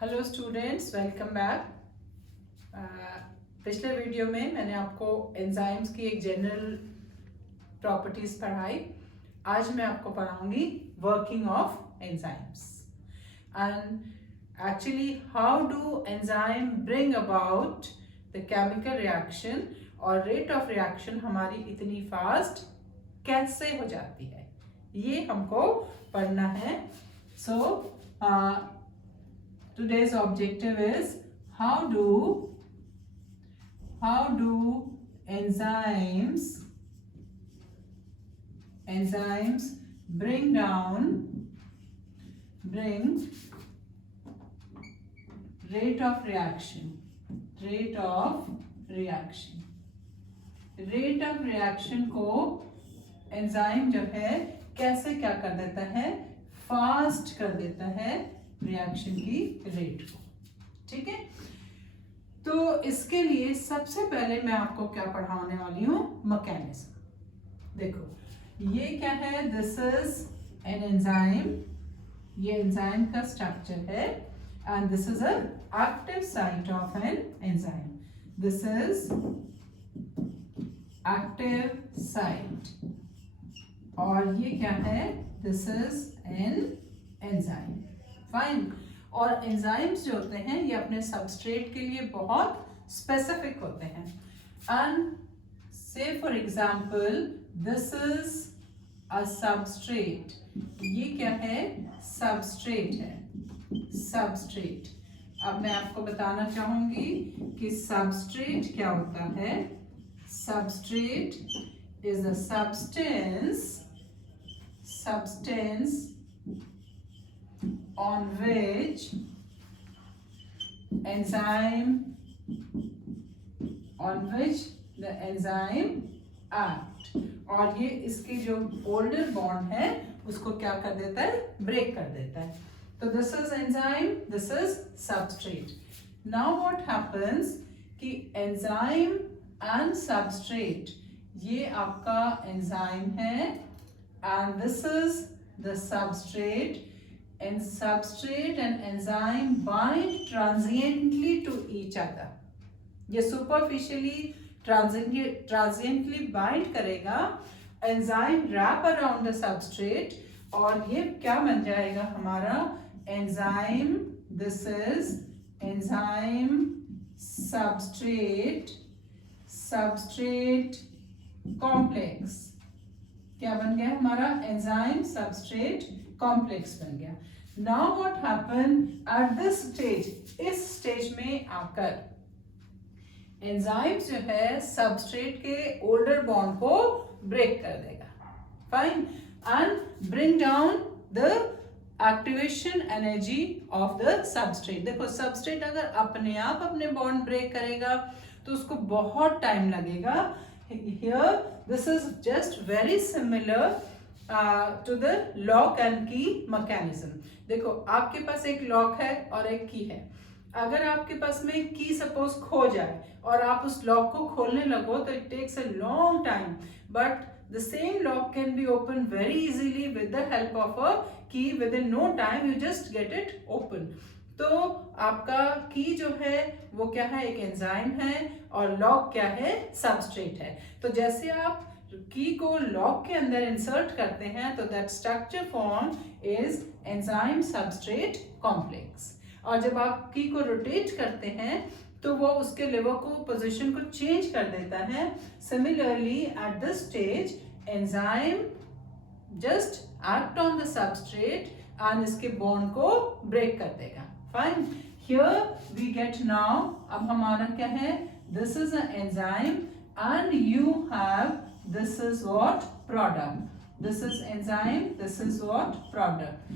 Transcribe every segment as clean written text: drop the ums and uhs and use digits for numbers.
Hello students, welcome back. पिछले video में मैंने आपको एंजाइम्स की एक जनरल प्रॉपर्टीज पढ़ाई। आज मैं आपको पढ़ाऊंगी working of enzymes and actually how do enzyme bring about the chemical reaction और रेट ऑफ रिएक्शन हमारी इतनी फास्ट कैसे हो जाती है, ये हमको पढ़ना है। Today's objective is how do enzymes bring rate of reaction को एंजाइम जो है कैसे क्या कर देता है, फास्ट कर देता है रिएक्शन की रेट को। ठीक है, तो इसके लिए सबसे पहले मैं आपको क्या पढ़ाने वाली हूँ, मैकेनिज्म। देखो ये क्या है, दिस इज एन एंजाइम, ये एंजाइम का स्ट्रक्चर है and this is a active site of an enzyme. This is active site और ये क्या है, this is an enzyme. Fine. और एंजाइम्स जो होते हैं ये अपने सबस्ट्रेट के लिए बहुत स्पेसिफिक होते हैं एंड से for example this is a substrate. ये क्या है, सबस्ट्रेट है, सबस्ट्रेट। अब मैं आपको बताना चाहूंगी कि सबस्ट्रेट क्या होता है। Substrate is a substance on which the enzyme act, और ये इसके जो ओल्डर बॉन्ड है उसको क्या कर देता है, ब्रेक कर देता है। तो this is enzyme, this is substrate. Now what happens कि एंजाइम एंड सबस्ट्रेट, ये आपका एंजाइम है and this is the substrate, and substrate and enzyme bind transiently to each other. ये superficially transiently bind करेगा, enzyme wrap around the substrate और ये क्या बन जाएगा हमारा enzyme। this is enzyme substrate complex। क्या बन गया हमारा, enzyme substrate कॉम्प्लेक्स बन गया। Now what happen at this stage, इस स्टेज में आकर एंजाइम्स जो है सबस्ट्रेट के ओल्डर बॉन्ड को ब्रेक कर देगा। Fine. And bring down the activation energy of the substrate. देखो सबस्ट्रेट अगर अपने आप अपने बॉन्ड ब्रेक करेगा तो उसको बहुत टाइम लगेगा। Here this is just very similar to the lock and key mechanism. देखो आपके पास एक लॉक है और एक की है। अगर आपके पास में की सपोज खो जाए और आप उस लॉक को खोलने लगो तो it takes a long time, but the same lock can be open very easily with the help of a key. Within no time you just get it open. तो आपका की जो है वो क्या है, एक एंजाइम है और लॉक क्या है, सबस्ट्रेट है। तो जैसे आप की को लॉक के अंदर इंसर्ट करते हैं तो that structure form is enzyme substrate complex. और जब आप की को रोटेट करते हैं तो वो उसके लेवल को, पोजीशन को चेंज कर देता है। Similarly at this stage enzyme just act on the substrate and इसके बॉन्ड को ब्रेक कर देगा। Fine. Here we get now, अब हमारा क्या है, this is a enzyme and you have, this is what, product. This is enzyme, this is what, product.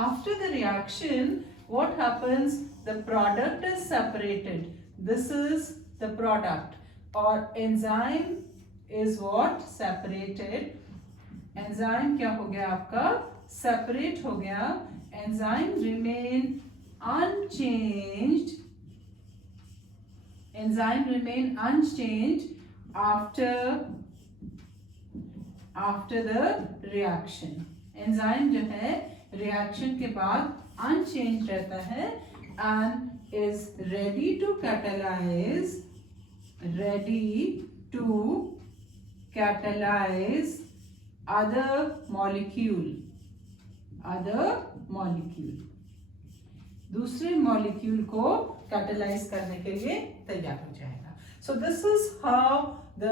After the reaction what happens, the product is separated. This is the product or enzyme is what, separated. enzyme क्या हो गया आपका, separate हो गया। enzyme remain unchanged, enzyme remain unchanged after the reaction। Enzyme जो है reaction के बाद अनचेंज रहता है and is ready to catalyze other molecule, दूसरे मॉलिक्यूल को कैटेलाइज करने के लिए तैयार हो जाएगा. So this is how the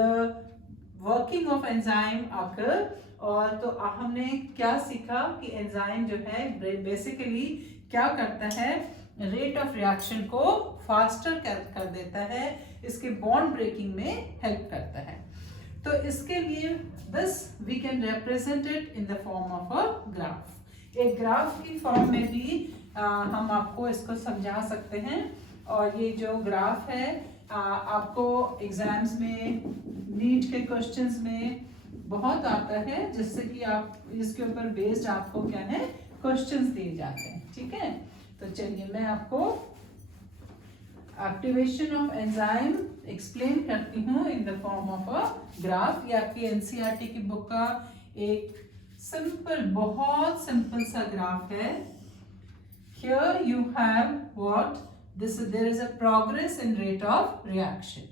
working of enzyme occur. और तो हमने क्या सीखा कि एंजाइम जो है बेसिकली क्या करता है, रेट ऑफ रिएक्शन को फास्टर कर देता है, इसके बॉन्ड ब्रेकिंग में हेल्प करता है. तो इसके लिए this we can represent it in the form of a graph. एक ग्राफ की फॉर्म में भी हम आपको इसको समझा सकते हैं. और ये जो ग्राफ है आपको एग्जाम्स में, नीट के क्वेश्चंस में बहुत आता है, जिससे कि आप इसके ऊपर बेस्ड आपको क्या है क्वेश्चंस दिए जाते हैं. ठीक है, तो चलिए मैं आपको एक्टिवेशन ऑफ एंजाइम एक्सप्लेन करती हूँ इन the form of a graph. ये आपकी एनसीईआरटी की बुक का एक सिंपल, बहुत सिंपल सा ग्राफ है. Here you have what? There is a progress in rate of reaction.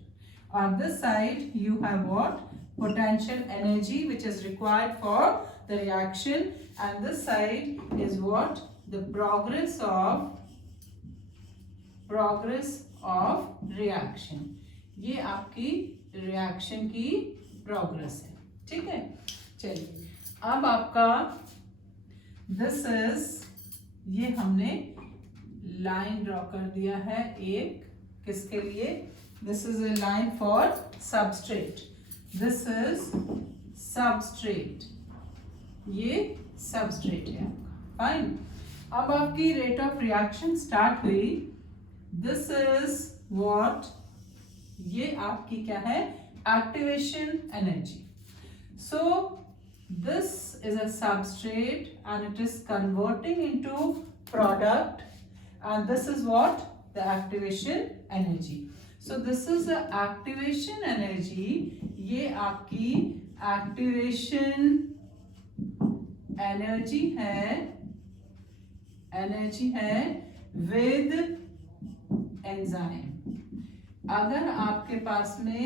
On this side you have what? Potential energy which is required for the reaction, and this side is what? The progress of reaction. ये आपकी reaction की progress है. ठीक है, चलिए अब आपका this is, ये हमने लाइन ड्रॉ कर दिया है एक, किसके लिए? This is a line for substrate. This is substrate, ये सबस्ट्रेट है आपका. फाइन. अब आपकी रेट ऑफ रिएक्शन स्टार्ट हुई. This is what? ये आपकी क्या है? Activation energy. So this is a substrate and it is converting into product, and this is what? The activation energy. So this is the activation energy. ये आपकी activation energy है with enzyme. अगर आपके पास में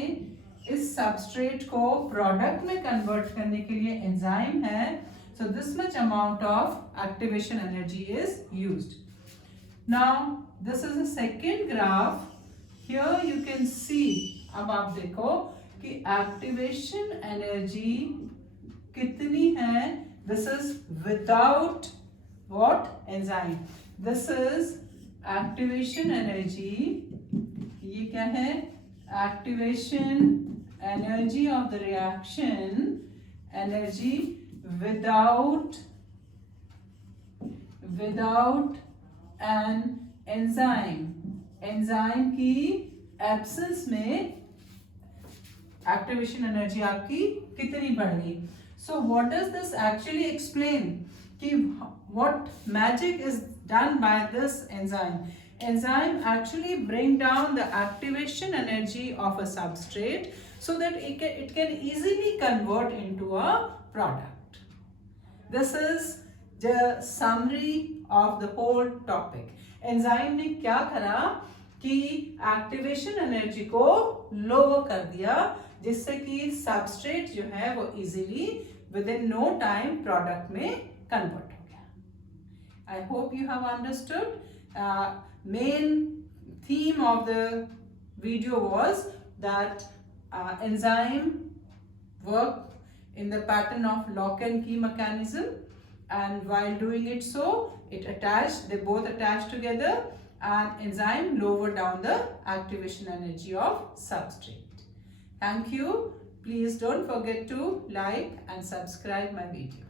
इस सबस्ट्रेट को product में convert करने के लिए एंजाइम है, so this much amount of activation energy is used. Now this is the second graph. Here you can see, अब आप देखो कि एक्टिवेशन एनर्जी कितनी है. This is without what? Enzyme. This is activation energy. ये क्या है? Activation energy of the reaction, energy without an enzyme. एंजाइम की एब्सेंस में एक्टिवेशन एनर्जी आपकी कितनी बढ़ गई. So what does this actually explain कि what magic is done by this enzyme. Enzyme actually bring down the activation energy of a substrate so that it can easily convert into a product. This is the summary of the whole topic. Enzyme ने क्या करा कि activation energy को lower कर दिया, जिससे कि substrate जो है वो easily within no time product में convert हो गया. I hope you have understood. Main theme of the video was that enzyme work in the pattern of lock and key mechanism, and while doing it so they both attach together, and enzyme lower down the activation energy of substrate. Thank you. Please don't forget to like and subscribe my video.